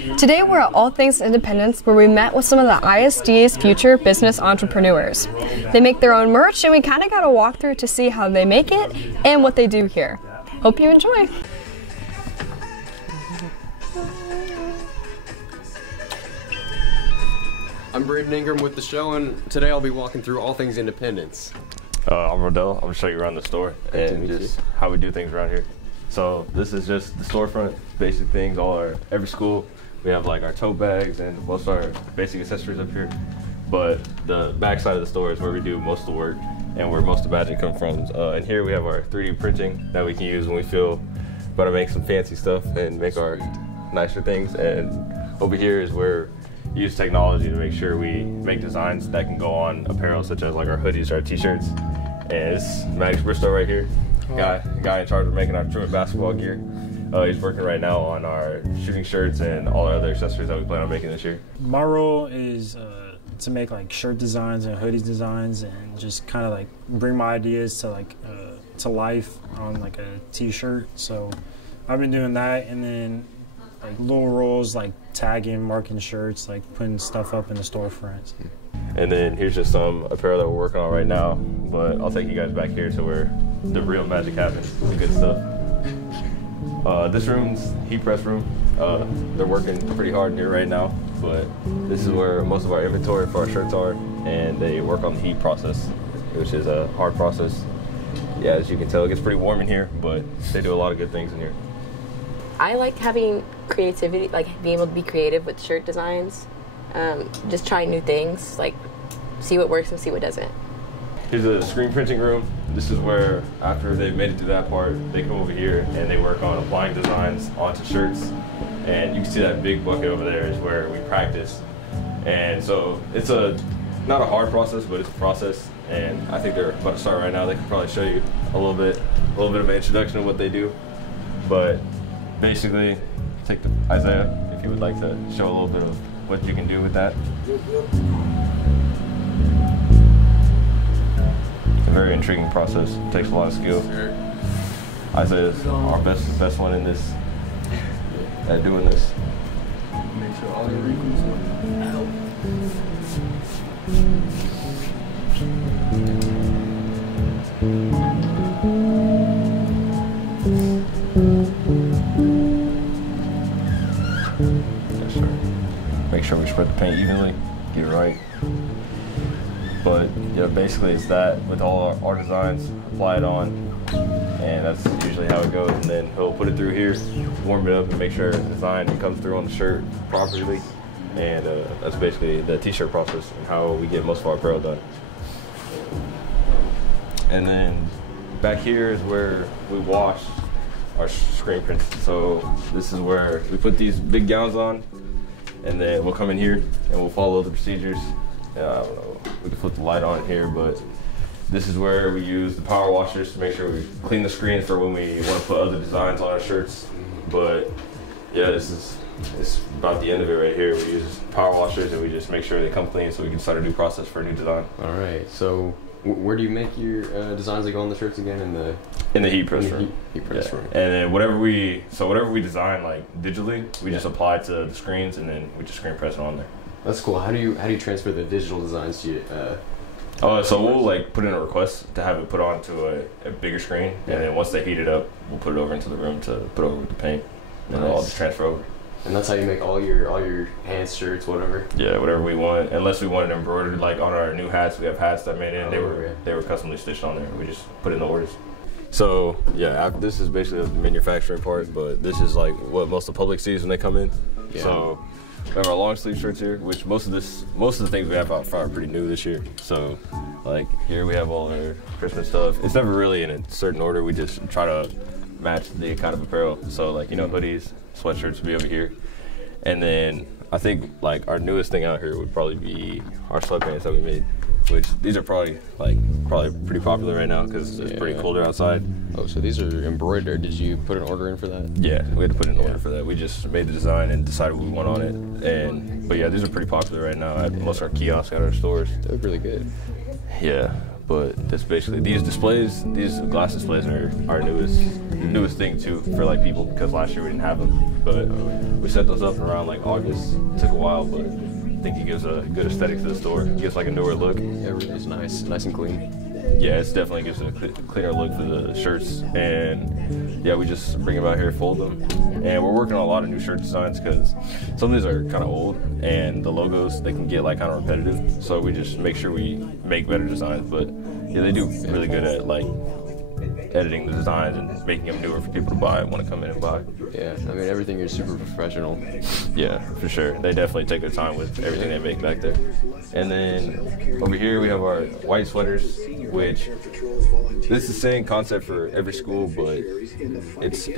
Today we're at All Things Independence, where we met with some of the ISD's future business entrepreneurs. They make their own merch, and we kind of got a walk through to see how they make it and what they do here. Hope you enjoy. I'm Braden Ingram with the show, and today I'll be walking through All Things Independence. I'm Rodell. I'm going to show you around the store and just how we do things around here. So this is just the storefront, basic things. Every school, we have like our tote bags and most of our basic accessories up here. But the back side of the store is where we do most of the work and where most of the magic comes from. And here we have our 3D printing that we can use when we feel about to make some fancy stuff and make our nicer things. And over here is where we use technology to make sure we make designs that can go on apparel, such as like our hoodies or our t-shirts. And it's Max Bristow right here, guy in charge of making our Truman basketball gear. He's working right now on our shooting shirts and all our other accessories that we plan on making this year. My role is to make like shirt designs and hoodies designs, and just kind of like bring my ideas to life on like a t-shirt. So I've been doing that, and then like little roles like tagging, marking shirts, like putting stuff up in the storefronts. And then here's just some apparel that we're working on right now, but I'll take you guys back here to where the real magic happens, the good stuff. This room's heat press room. They're working pretty hard here right now, but this is where most of our inventory for our shirts are, and they work on the heat process, which is a hard process. Yeah, as you can tell, it gets pretty warm in here, but they do a lot of good things in here. I like having creativity, like being able to be creative with shirt designs. Just try new things, like see what works and see what doesn't. Here's a screen printing room. This is where, after they've made it through that part, they come over here and they work on applying designs onto shirts. And you can see that big bucket over there is where we practice. And so it's not a hard process, but it's a process. And I think they're about to start right now. They can probably show you a little bit of an introduction of what they do. But basically, take Isaiah, if you would like to show a little bit of what you can do with that. It's a very intriguing process. It takes a lot of skill. Isaiah's our best one in this, at doing this. Make sure all your wrinkles help. Yes, sir. Make sure we spread the paint evenly, get it right. But yeah, basically it's that with all our designs, apply it on, and that's usually how it goes. And then he'll put it through here, warm it up, and make sure the design comes through on the shirt properly. And that's basically the t-shirt process and how we get most of our apparel done. And then back here is where we wash our screen prints. So this is where we put these big gowns on, and then we'll come in here and we'll follow the procedures. I don't know, we can flip the light on here, but this is where we use the power washers to make sure we clean the screens for when we want to put other designs on our shirts. But yeah, it's about the end of it right here. We use power washers and we just make sure they come clean so we can start a new process for a new design. All right, so where do you make your designs that go on the shirts again? In the heat press room. Heat press room. And then whatever we design like digitally, we just apply to the screens and then we just screen press it on there. That's cool. How do you transfer the digital designs to you? So we'll like put in a request to have it put onto a bigger screen, and then once they heat it up, we'll put it over into the room to put over with the paint, and it'll all just transfer over. And that's how you make all your pants, shirts, whatever. Yeah, whatever we want. Unless we want it embroidered, like on our new hats, we have hats that made in. They were customly stitched on there. We just put in the orders. So yeah, this is basically the manufacturing part, but this is like what most of the public sees when they come in. Yeah. So we have our long sleeve shirts here, which most of the things we have out front are pretty new this year. So like here we have all our Christmas stuff. It's never really in a certain order. We just try to match the kind of apparel. So like, you know, hoodies, sweatshirts would be over here. And then I think like our newest thing out here would probably be our sweatpants that we made, which these are probably pretty popular right now because it's pretty colder outside. Oh, so these are embroidered. Did you put an order in for that? Yeah, we had to put in an order for that. We just made the design and decided what we want on it. But yeah, these are pretty popular right now at most of our kiosks at our stores. They look really good. Yeah, but that's basically these displays. These glass displays are our newest thing too for like people, because last year we didn't have them, but we set those up around like August. It took a while, but I think it gives a good aesthetic to the store. It gives like a newer look. It's nice and clean. Yeah, it definitely gives a cleaner look for the shirts, and yeah, we just bring them out here, fold them, and we're working on a lot of new shirt designs because some of these are kind of old, and the logos, they can get like kind of repetitive, so we just make sure we make better designs. But yeah, they do really good at like editing the designs and making them newer for people to buy and want to come in and buy. Yeah, I mean, everything is super professional. Yeah, for sure. They definitely take their time with everything they make back there. And then over here we have our white sweaters, which this is the same concept for every school, but it's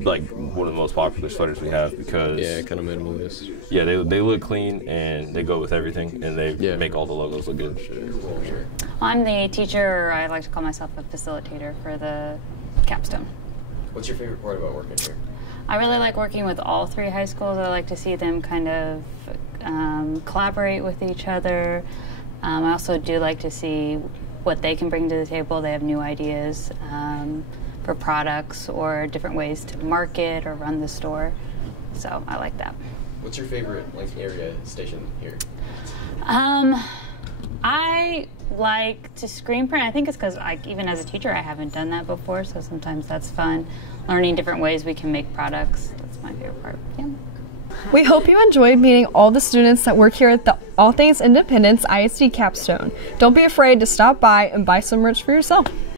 like one of the most popular sweaters we have because kind of minimalist. Yeah, they look clean and they go with everything, and they make all the logos look good. Sure. I'm the teacher, or I like to call myself a facilitator for the capstone. What's your favorite part about working here? I really like working with all three high schools. I like to see them kind of collaborate with each other. I also do like to see what they can bring to the table. They have new ideas for products or different ways to market or run the store. So I like that. What's your favorite area station here? I like to screen print. I think it's because even as a teacher, I haven't done that before, so sometimes that's fun. Learning different ways we can make products. That's my favorite part. Yeah. We hope you enjoyed meeting all the students that work here at the All Things Independence ISD Capstone. Don't be afraid to stop by and buy some merch for yourself.